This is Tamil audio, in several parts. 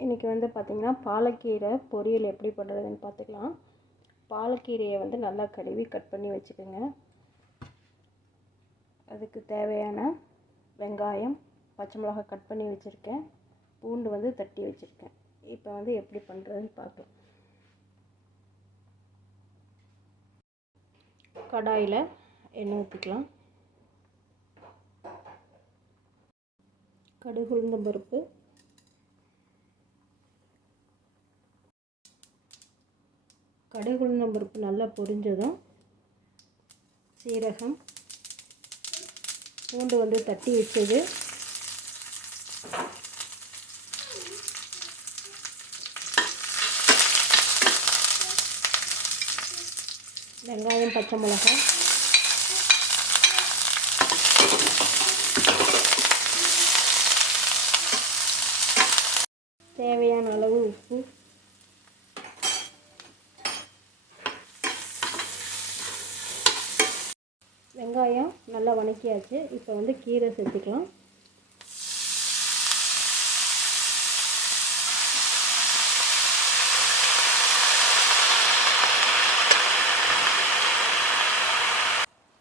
இன்றைக்கி வந்து பார்த்திங்கன்னா பாலக்கீரை பொரியல் எப்படி பண்ணுறதுன்னு பார்த்துக்கலாம் பாலக்கீரையை வந்து நல்லா கழுவி கட் பண்ணி வச்சுக்கோங்க. அதுக்கு தேவையான வெங்காயம் பச்சை மிளகாய் கட் பண்ணி வச்சுருக்கேன். பூண்டு வந்து தட்டி வச்சுருக்கேன். இப்போ வந்து எப்படி பண்ணுறதுன்னு பார்க்கலாம் கடாயில் எண்ணெய் ஊற்றிக்கலாம் கடுகு உளுந்தம் பருப்பு பருப்பு நல்லா பொரிஞ்சதும் சீரகம் பூண்டு வந்து தட்டி வச்சது. வெங்காயம் பச்சை மிளகாய். தேவையான அளவு உப்பு. வெங்காயம் நல்லா வணக்கியாச்சு. இப்போ வந்து கீரை சேர்த்துக்கலாம்.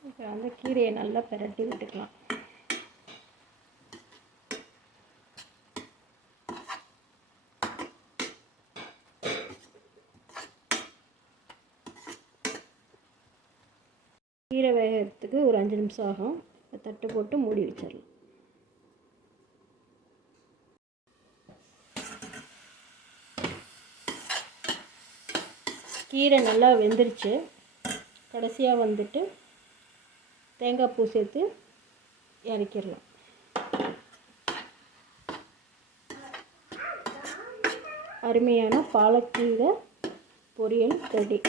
இப்போ வந்து கீரையை நல்லா பிரட்டி விட்டுக்கலாம். அஞ்சு நிமிஷம் ஆகும். தட்டு போட்டு மூடி வச்சிடலாம். கீரை நல்லா வெந்துருச்சு. கடைசியாக வந்துட்டு தேங்காய் பூ சேர்த்து இறக்கிடலாம். அருமையான பாலக்கீரை பொரியல் ரெடி.